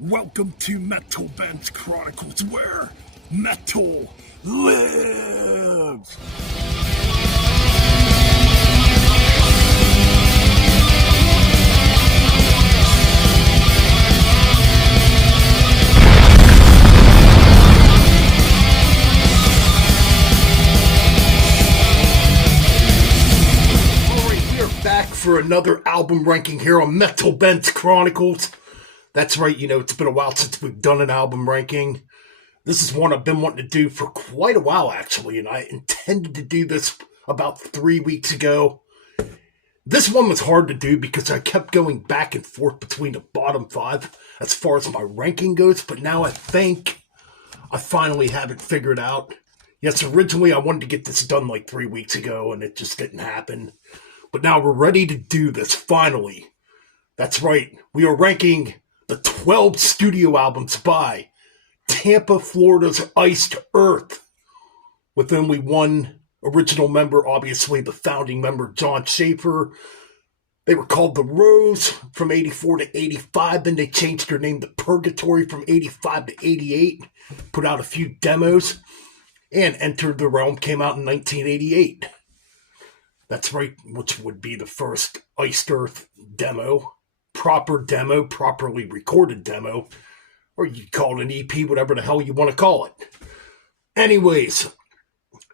Welcome to Metal Band's Chronicles, where metal lives! Alright, we are back for another album ranking here on Metal Band's Chronicles. That's right, it's been a while since we've done an album ranking. This is one I've been wanting to do for quite a while, actually, and I intended to do this about 3 weeks ago. This one was hard to do because I kept going back and forth between the bottom five as far as my ranking goes, but now I think I finally have it figured out. Yes, originally I wanted to get this done like 3 weeks ago, and it just didn't happen. But now we're ready to do this, finally. That's right, we are ranking the 12 studio albums by Tampa Florida's Iced Earth, with only one original member, obviously the founding member, John Schaefer. They were called The Rose from 84 to 85, then they changed their name to Purgatory from 85 to 88, put out a few demos, and Enter the Realm came out in 1988. That's right, which would be the first Iced Earth demo. Proper demo, properly recorded demo, or you call it an EP, whatever the hell you want to call it. Anyways,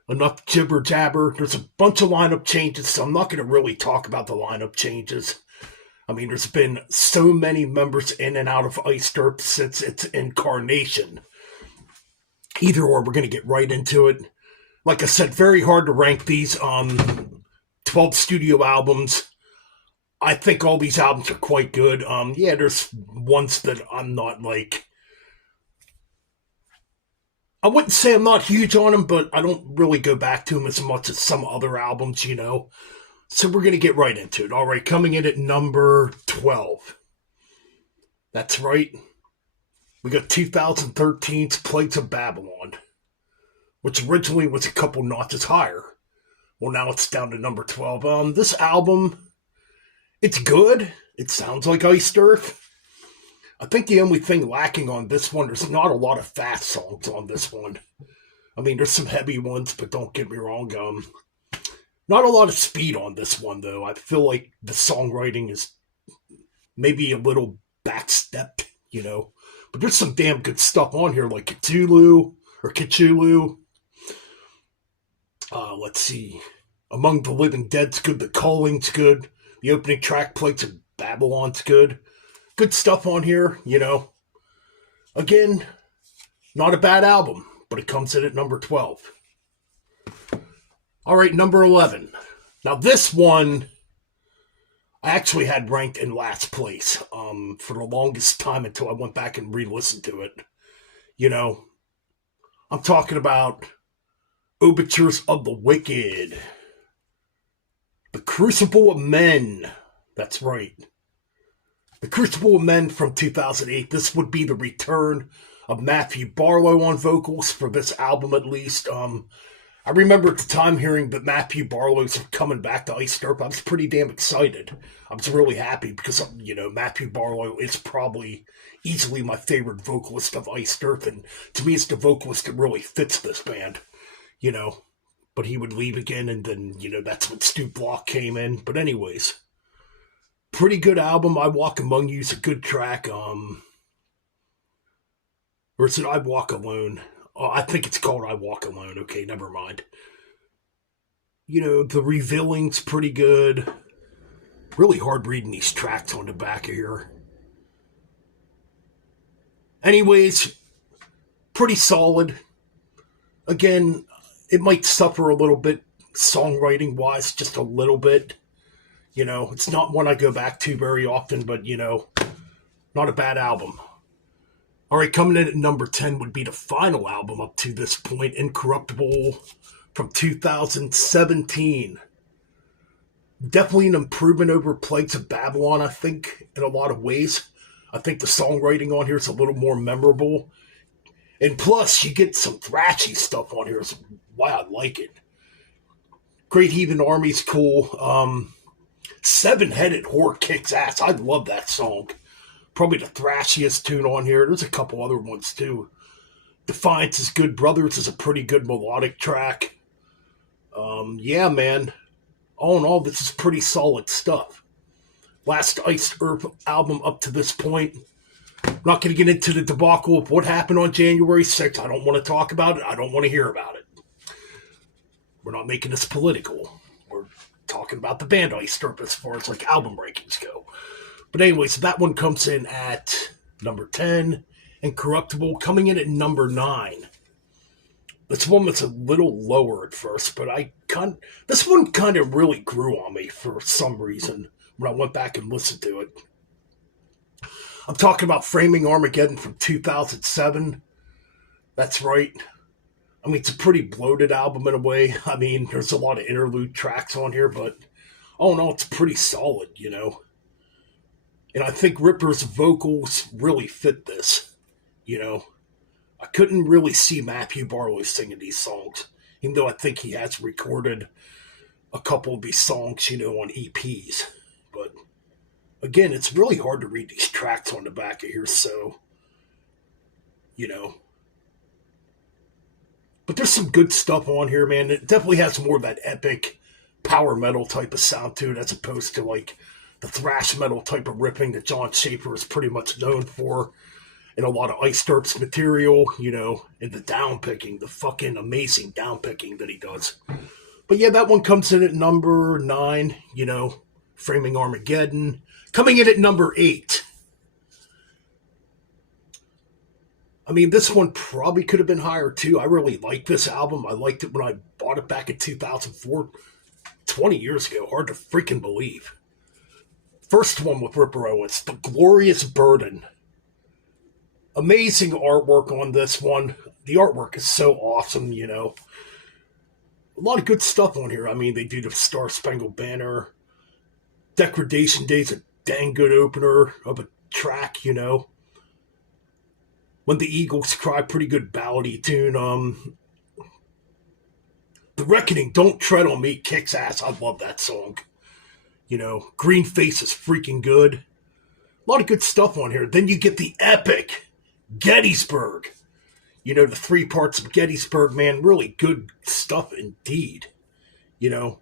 enough jibber jabber. There's a bunch of lineup changes, so I'm not going to really talk about the lineup changes. I mean, there's been so many members in and out of Iced Earth since its incarnation. Either or, we're going to get right into it. Like I said, very hard to rank these 12 studio albums. I think all these albums are quite good. Yeah, there's ones that I'm not like... I wouldn't say I'm not huge on them, but I don't really go back to them as much as some other albums, So we're going to get right into it. All right, coming in at number 12. That's right. We got 2013's Plagues of Babylon, which originally was a couple notches higher. Well, now it's down to number 12. This album... It's good. It sounds like Iced Earth. I think the only thing lacking on this one, there's not a lot of fast songs on this one. I mean, there's some heavy ones, but don't get me wrong. Not a lot of speed on this one, though. I feel like the songwriting is maybe a little backstepped, But there's some damn good stuff on here, like Cthulhu. Let's see. Among the Living Dead's good. The Calling's good. The opening track, Plagues of Babylon's good. Good stuff on here, Again, not a bad album, but it comes in at number 12. All right, number 11. Now this one, I actually had ranked in last place for the longest time until I went back and re-listened to it. I'm talking about Overtures of the Wicked. The Crucible of Men. That's right. The Crucible of Men from 2008. This would be the return of Matthew Barlow on vocals for this album, at least. I remember at the time hearing that Matthew Barlow's coming back to Iced Earth. I was pretty damn excited. I was really happy because, Matthew Barlow is probably easily my favorite vocalist of Iced Earth. And to me, it's the vocalist that really fits this band, But he would leave again, and then, that's when Stu Block came in. But anyways, pretty good album. I Walk Among You is a good track. Or is it I Walk Alone? Oh, I think it's called I Walk Alone. Okay, never mind. The Revealing's pretty good. Really hard reading these tracks on the back of here. Anyways, pretty solid. Again, it might suffer a little bit songwriting-wise, just a little bit. It's not one I go back to very often, but, not a bad album. All right, coming in at number 10 would be the final album up to this point, Incorruptible from 2017. Definitely an improvement over Plagues of Babylon, I think, in a lot of ways. I think the songwriting on here is a little more memorable. And plus, you get some thrashy stuff on here. That's why I like it. Great Heathen Army's cool. Seven-Headed Whore kicks ass. I love that song. Probably the thrashiest tune on here. There's a couple other ones too. Defiance is good. Brothers is a pretty good melodic track. Yeah, man. All in all, this is pretty solid stuff. Last Iced Earth album up to this point. I'm not going to get into the debacle of what happened on January 6th. I don't want to talk about it. I don't want to hear about it. We're not making this political. We're talking about the band Iced Earth as far as like album rankings go. But anyway, so that one comes in at number 10. Incorruptible coming in at number 9. This one was a little lower at first, but this one kind of really grew on me for some reason when I went back and listened to it. I'm talking about Framing Armageddon from 2007. That's right. I mean, it's a pretty bloated album in a way. I mean, there's a lot of interlude tracks on here, but oh no, it's pretty solid, you know. And I think Ripper's vocals really fit this, you know. I couldn't really see Matthew Barlow singing these songs, even though I think he has recorded a couple of these songs, you know, on EPs. But again, it's really hard to read these tracks on the back of here, so, you know. But there's some good stuff on here, man. It definitely has more of that epic power metal type of sound to it, as opposed to, like, the thrash metal type of ripping that John Schaefer is pretty much known for. And a lot of Iced Earth's material, you know, and the downpicking, the fucking amazing downpicking that he does. But yeah, that one comes in at number 9, you know, Framing Armageddon. Coming in at number 8. I mean, this one probably could have been higher too. I really like this album. I liked it when I bought it back in 2004, 20 years ago. Hard to freaking believe. First one with Ripper Owens, The Glorious Burden. Amazing artwork on this one. The artwork is so awesome, you know. A lot of good stuff on here. I mean, they do the Star Spangled Banner. Degradation Day's a dang good opener of a track, you know. When the Eagles Cry, pretty good ballady tune. The Reckoning, Don't Tread on Me, kicks ass. I love that song. You know, Green Face is freaking good. A lot of good stuff on here. Then you get the epic Gettysburg. You know, the 3 parts of Gettysburg, man, really good stuff indeed. You know,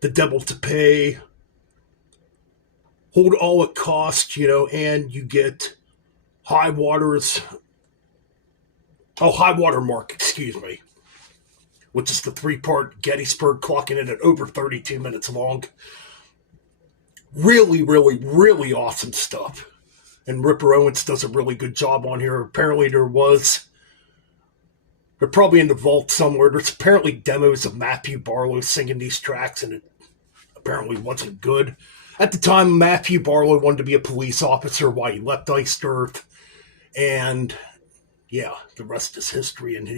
The Devil to Pay, Hold All at Cost, you know, and you get High Water Mark, excuse me, which is the 3-part Gettysburg, clocking in at over 32 minutes long. Really, really, really awesome stuff. And Ripper Owens does a really good job on here. Apparently they're probably in the vault somewhere. There's apparently demos of Matthew Barlow singing these tracks, and it apparently wasn't good. At the time, Matthew Barlow wanted to be a police officer while he left Iced Earth. And yeah, the rest is history. And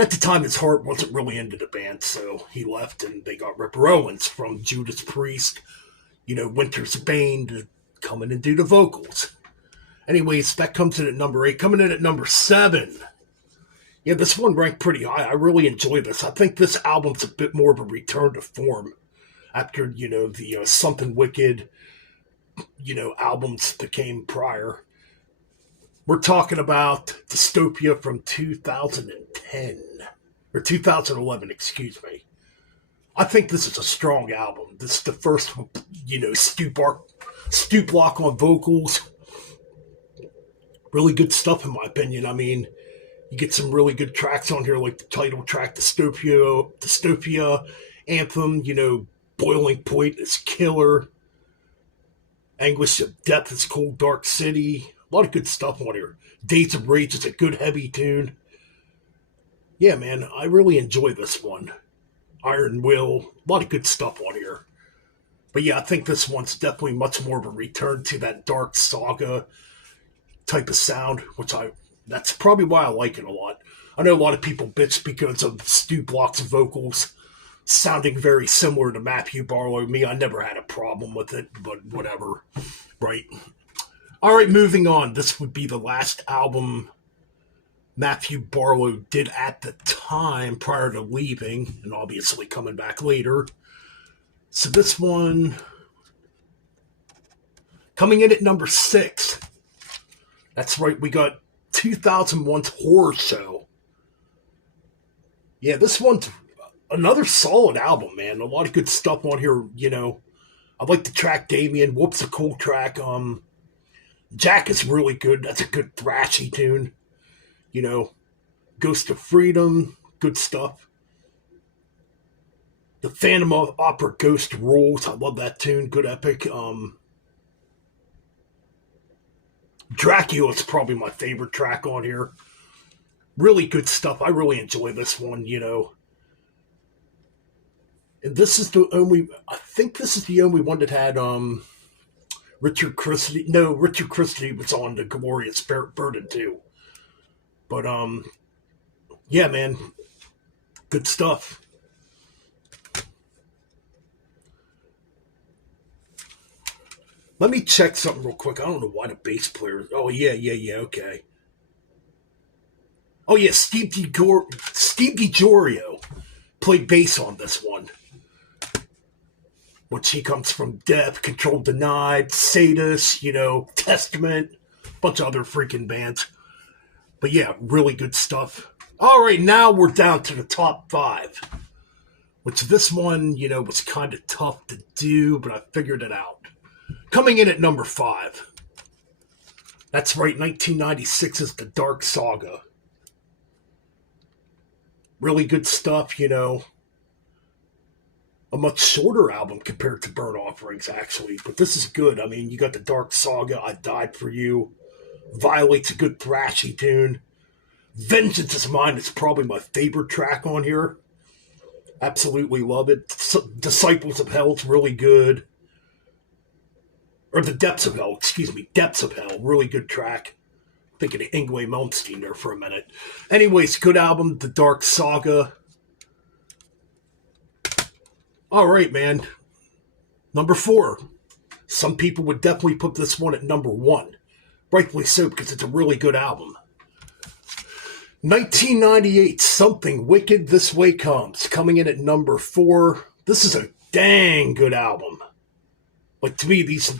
at the time, his heart wasn't really into the band, so he left, and they got Ripper Owens from Judas Priest, you know, Winter's Bane, to come in and do the vocals. Anyways, that comes in at number 8. Coming in at number 7. Yeah, this one ranked pretty high. I really enjoy this. I think this album's a bit more of a return to form after, you know, the Something Wicked, you know, albums that came prior. We're talking about Dystopia from 2010. Or 2011, excuse me. I think this is a strong album. This is the first, you know, stoop block on vocals. Really good stuff, in my opinion. I mean, you get some really good tracks on here, like the title track, Dystopia, Anthem, you know, Boiling Point is killer. Anguish of Death is Cold Dark City. A lot of good stuff on here. Days of Rage is a good heavy tune. Yeah, man, I really enjoy this one. Iron Will, a lot of good stuff on here. But yeah, I think this one's definitely much more of a return to that dark saga type of sound, that's probably why I like it a lot. I know a lot of people bitch because of Stu Block's vocals sounding very similar to Matthew Barlow. Me, I never had a problem with it, but whatever, right? All right, moving on. This would be the last album Matthew Barlow did at the time prior to leaving, and obviously coming back later. So this one, coming in at number 6, That's right, we got 2001's Horror Show. Yeah, this one's another solid album, man. A lot of good stuff on here. I like the track Damien. Whoop's a cool track. Jack is really good. That's a good thrashy tune. You know, Ghost of Freedom, good stuff. The Phantom of Opera Ghost rules. I love that tune. Good epic. Dracula's probably my favorite track on here. Really good stuff. I really enjoy this one. And this is I think this is the only one that had Richard Christie. No, Richard Christie was on the Glorious Burden too. But yeah, man, good stuff. Let me check something real quick. I don't know why the bass player. Oh yeah, okay. Oh yeah, Steve DiGiorio played bass on this one. Which he comes from Death, Control Denied, Sadist, Testament, bunch of other freaking bands. But yeah, really good stuff. All right, now we're down to the top 5. Which this one, was kind of tough to do, but I figured it out. Coming in at number 5. That's right, 1996 is The Dark Saga. Really good stuff. A much shorter album compared to Burnt Offerings, actually. But this is good. I mean, you got The Dark Saga, I Died For You. Violate's a good thrashy tune. Vengeance Is Mine is probably my favorite track on here. Absolutely love it. Disciples of Hell is really good. Or The Depths of Hell, excuse me. Depths of Hell, really good track. Thinking of Yngwie Malmsteen there for a minute. Anyways, good album, The Dark Saga. All right, man. Number 4. Some people would definitely put this one at number 1. Rightfully so, because it's a really good album. 1998, Something Wicked This Way Comes. Coming in at number 4. This is a dang good album. Like, to me, these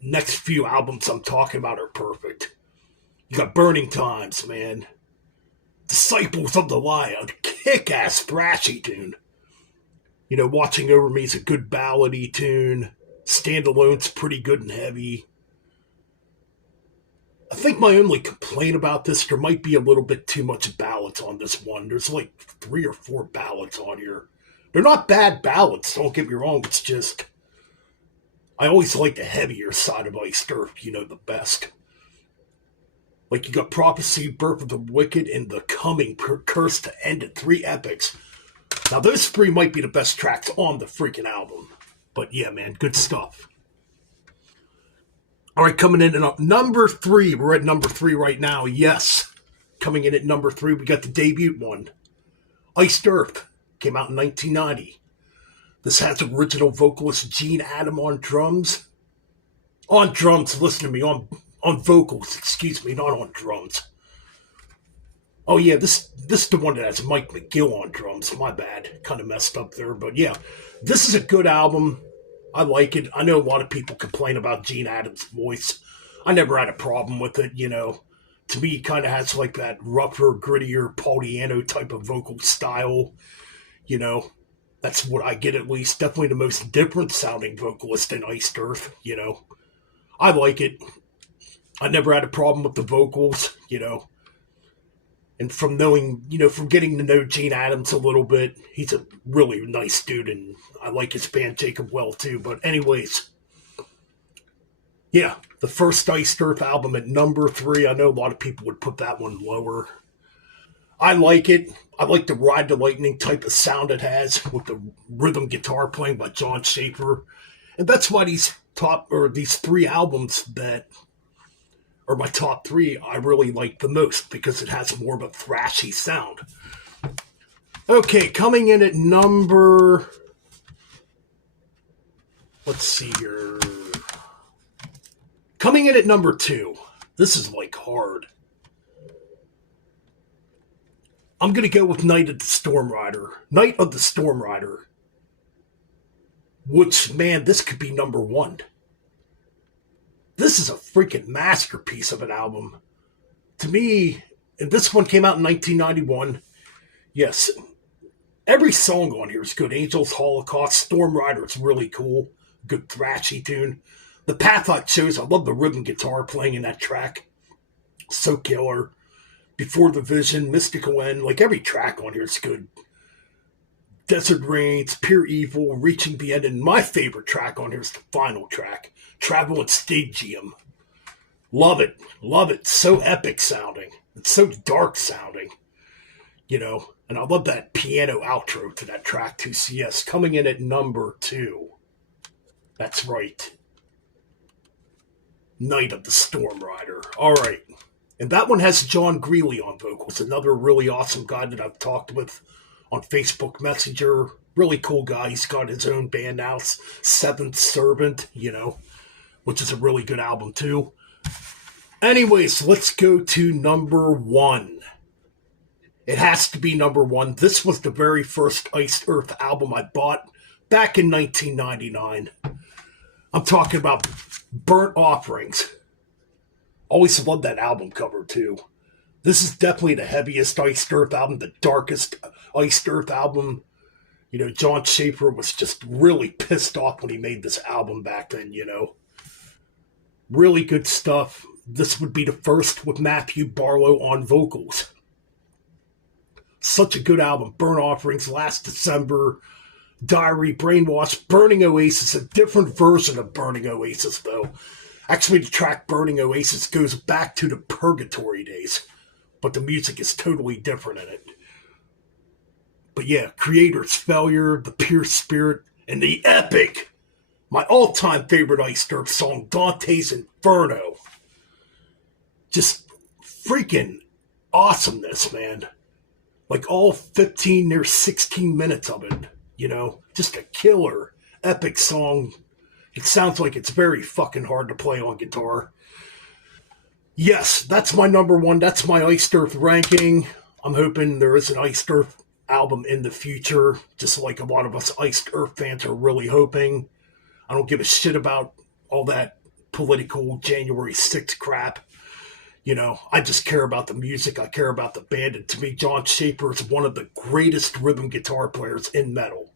next few albums I'm talking about are perfect. You got Burning Times, man. Disciples of the Lion. Kick-ass thrashy tune. Watching Over Me is a good ballady tune. Standalone's pretty good and heavy. I think my only complaint about this, there might be a little bit too much ballads on this one. There's like 3 or 4 ballads on here. They're not bad ballads, don't get me wrong. It's just, I always like the heavier side of Iced Earth, the best. Like you got Prophecy, Birth of the Wicked, and The Coming, Curse to End It. 3 epics. Now, those 3 might be the best tracks on the freaking album. But yeah, man, good stuff. All right, coming in at number 3. We're at number 3 right now. Yes. Coming in at number 3, we got the debut one. Iced Earth. Came out in 1990. This has original vocalist Gene Adam on drums. On drums, listen to me. On vocals, excuse me, not on drums. Oh yeah, this is the one that has Mike McGill on drums. My bad. Kind of messed up there. But yeah, this is a good album. I like it. I know a lot of people complain about Gene Adams' voice. I never had a problem with it, To me, it kind of has like that rougher, grittier, Paul Di'Anno type of vocal style. That's what I get at least. Definitely the most different sounding vocalist in Iced Earth, I like it. I never had a problem with the vocals, And from knowing, from getting to know Gene Adams a little bit, he's a really nice dude, and I like his band Jacob well too. But anyways, yeah, the first Iced Earth album at number 3. I know a lot of people would put that one lower. I like it. I like the Ride the Lightning type of sound it has with the rhythm guitar playing by John Schaefer. And that's why these 3 albums that are my top 3 I really like the most, because it has more of a thrashy sound. Okay, coming in at number... Let's see here. Coming in at number 2. This is like hard. I'm going to go with Night of the Storm Rider. Night of the Storm Rider. Which, man, this could be number 1. This is a freaking masterpiece of an album. To me, and this one came out in 1991. Yes, every song on here is good. Angels, Holocaust, Storm Rider is really cool. Good thrashy tune. The path I chose, I love the rhythm guitar playing in that track. So killer. Before the Vision, Mystical End, like every track on here is good. Desert Rains, Pure Evil, Reaching the End, and my favorite track on here is the final track, Travel and Stagium. Love it. Love it. So epic sounding. It's so dark sounding, you know. And I love that piano outro to that track too. So yes, coming in at number 2. That's right. Night of the Storm Rider. All right. And that one has John Greeley on vocals, another really awesome guy that I've talked with on Facebook Messenger. Really cool guy. He's got his own band now, Seventh Servant, you know, which is a really good album too. Anyways, let's go to number 1. It has to be number 1. This was the very first Iced Earth album I bought back in 1999. I'm talking about Burnt Offerings. Always loved that album cover too. This is definitely the heaviest Iced Earth album, the darkest Iced Earth album. You know, John Schaefer was just really pissed off when he made this album back then, you know. Really good stuff. This would be the first with Matthew Barlow on vocals. Such a good album. Burnt Offerings, Last December, Diary, Brainwash, Burning Oasis, a different version of Burning Oasis, though. Actually, the track Burning Oasis goes back to the Purgatory days, but the music is totally different in it. But yeah, Creator's Failure, The Pure Spirit, and the epic, my all-time favorite Iced Earth song, Dante's Inferno. Just freaking awesomeness, man. Like all 15 or 16 minutes of it, you know, just a killer, epic song. It sounds like it's very fucking hard to play on guitar. Yes, that's my number 1. That's my Iced Earth ranking. I'm hoping there is an Iced Earth album in the future, just like a lot of us Iced Earth fans are really hoping. I don't give a shit about all that political January 6th crap. You know, I just care about the music. I care about the band. And to me, John Schaefer is one of the greatest rhythm guitar players in metal.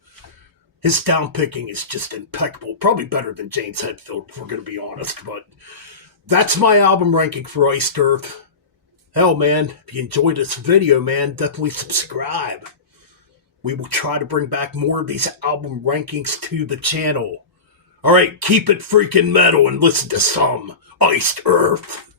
His downpicking is just impeccable. Probably better than James Hetfield, if we're going to be honest. But that's my album ranking for Iced Earth. Hell, man, if you enjoyed this video, man, definitely subscribe. We will try to bring back more of these album rankings to the channel. All right, keep it freaking metal and listen to some Iced Earth.